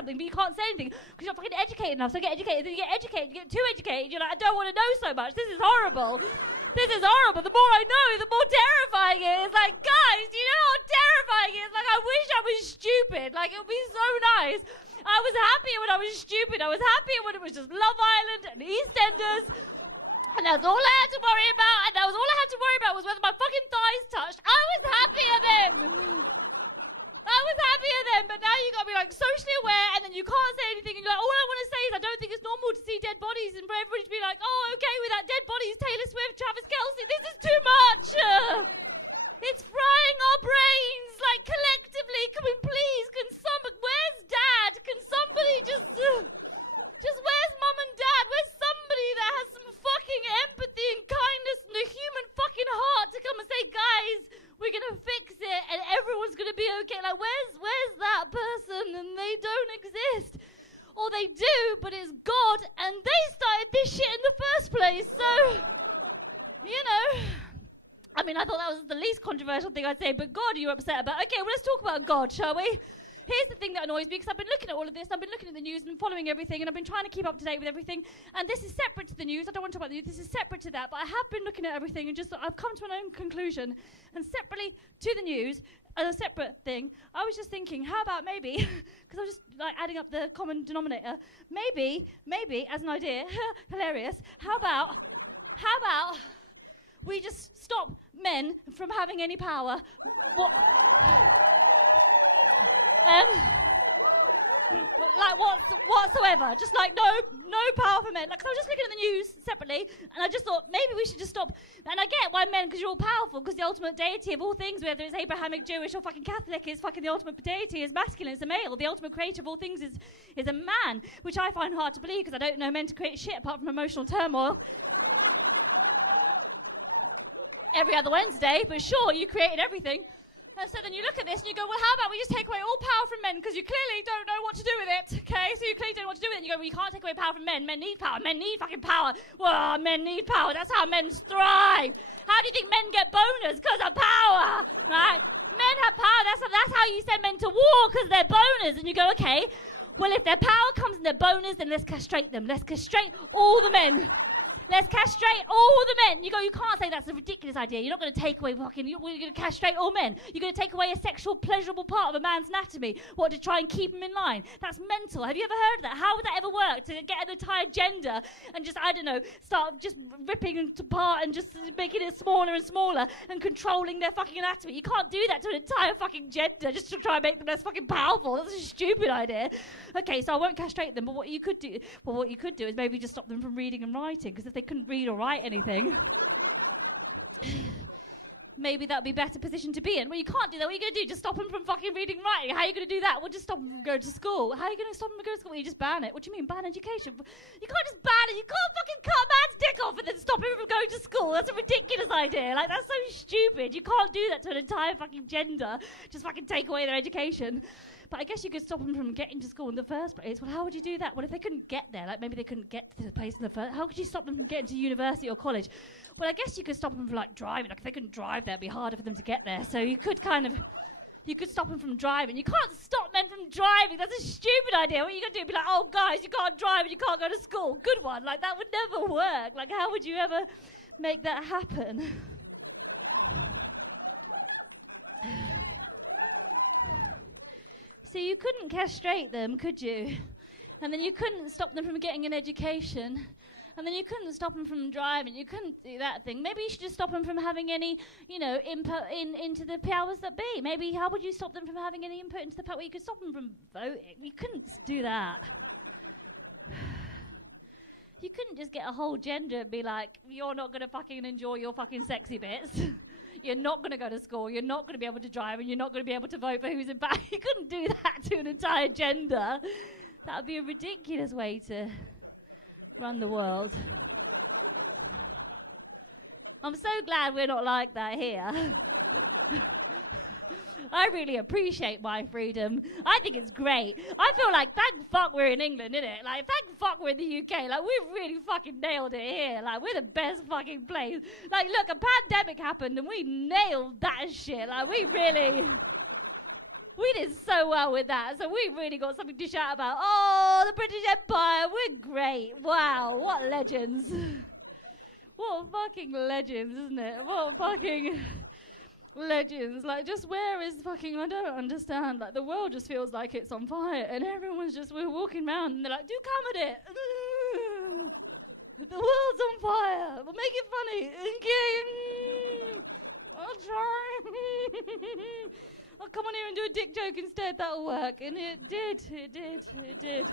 something, but you can't say anything because you're not fucking educated enough. So get educated, then you get educated, you get too educated. You're like, I don't want to know so much. This is horrible. This is horrible. The more I know, the more terrifying it is. Like, guys, do you know how terrifying it is? Like, I wish I was stupid. Like, it would be so nice. I was happier when I was stupid. I was happier when it was just Love Island and EastEnders. And that's all I had to worry about. And that was all I had to worry about was whether my fucking thighs touched. I was happier then. I was happier then. But now you got to be like socially aware, and then you can't say anything. And you're like, all I want to say is I don't think it's normal to see dead bodies, and for everybody to be like, oh, okay, with that dead bodies, Taylor Swift, Travis Kelce. This is too much. It's frying our brains, like, collectively. Can we please, where's Dad? Can somebody just where's Mum and Dad? Where's somebody that has some fucking empathy and kindness and a human fucking heart to come and say, guys, we're gonna fix it and everyone's gonna be okay? Like, where's that person? And they don't exist. Or they do, but it's God, and they started this shit in the first place, so, you know. I mean, I thought that was the least controversial thing I'd say, but God, you're upset about. Okay, well, let's talk about God, shall we? Here's the thing that annoys me, because I've been looking at all of this, I've been looking at the news and following everything, and I've been trying to keep up to date with everything, and this is separate to the news. I don't want to talk about the news, this is separate to that, but I have been looking at everything and just I've come to my own conclusion, and separately to the news, as a separate thing, I was just thinking, how about maybe, because I was just like adding up the common denominator, maybe, as an idea, hilarious, how about we just stop men from having any power? What? Like whatsoever, just like no power for men. Like, 'cause I was just looking at the news separately, and I just thought maybe we should just stop. And I get why men, because you're all powerful, because the ultimate deity of all things, whether it's Abrahamic, Jewish, or fucking Catholic, is fucking the ultimate deity is masculine. It's a male. The ultimate creator of all things is a man, which I find hard to believe because I don't know men to create shit apart from emotional turmoil. Every other Wednesday, but sure, you created everything. And so then you look at this and you go, well, how about we just take away all power from men, because you clearly don't know what to do with it, okay? So you clearly don't know what to do with it. And you go, well, you can't take away power from men. Men need power. Men need fucking power. Well, men need power. That's how men thrive. How do you think men get boners? Because of power, right? Men have power. That's how you send men to war, because they're boners. And you go, okay, well, if their power comes in their boners, then let's castrate them. Let's castrate all the men. Let's castrate all the men. You go, you can't say that's a ridiculous idea. You're not going to take away we're going to castrate all men. You're going to take away a sexual, pleasurable part of a man's anatomy. What, to try and keep him in line? That's mental. Have you ever heard of that? How would that ever work? To get an entire gender and just, I don't know, start just ripping it apart and just making it smaller and smaller and controlling their fucking anatomy. You can't do that to an entire fucking gender just to try and make them less fucking powerful. That's a stupid idea. Okay, so I won't castrate them, but what you could do is maybe just stop them from reading and writing, because if they couldn't read or write anything, maybe that would be a better position to be in. Well, you can't do that. What are you going to do? Just stop them from fucking reading and writing? How are you going to do that? Well, just stop them from going to school. How are you going to stop them from going to school? Well, you just ban it. What do you mean, ban education? You can't just ban it. You can't fucking cut a man's dick off and then stop him from going to school. That's a ridiculous idea. Like, that's so stupid. You can't do that to an entire fucking gender. Just fucking take away their education. But I guess you could stop them from getting to school in the first place. Well, how would you do that? Well, if they couldn't get there, like maybe they couldn't get to the place in the first, how could you stop them from getting to university or college? Well, I guess you could stop them from, like, driving. Like, if they couldn't drive there, it'd be harder for them to get there. So you could stop them from driving. You can't stop men from driving. That's a stupid idea. What are you going to do? Be like, oh, guys, you can't drive and you can't go to school. Good one. Like, that would never work. Like, how would you ever make that happen? So you couldn't castrate them, could you? And then you couldn't stop them from getting an education. And then you couldn't stop them from driving. You couldn't do that thing. Maybe you should just stop them from having any, input into the powers that be. Maybe how would you stop them from having any input into the power? Well, you could stop them from voting. You couldn't do that. You couldn't just get a whole gender and be like, you're not going to fucking enjoy your fucking sexy bits. You're not going to go to school, you're not going to be able to drive, and you're not going to be able to vote for who's in power. You couldn't do that to an entire gender. That would be a ridiculous way to run the world. I'm so glad we're not like that here. I really appreciate my freedom. I think it's great. I feel like, thank fuck we're in England, innit? Like, thank fuck we're in the UK. Like, we've really fucking nailed it here. Like, we're the best fucking place. Like, look, a pandemic happened and we nailed that shit. Like, we We did so well with that, so we've really got something to shout about. Oh, the British Empire, we're great. Wow, what legends. What fucking legends, isn't it? What fucking legends. Like, just where is fucking, I don't understand. Like, the world just feels like it's on fire, and everyone's just, we're walking around, and they're like, do come at it. The world's on fire. We'll make it funny. Okay. I'll try. I'll come on here and do a dick joke instead. That'll work. And it did.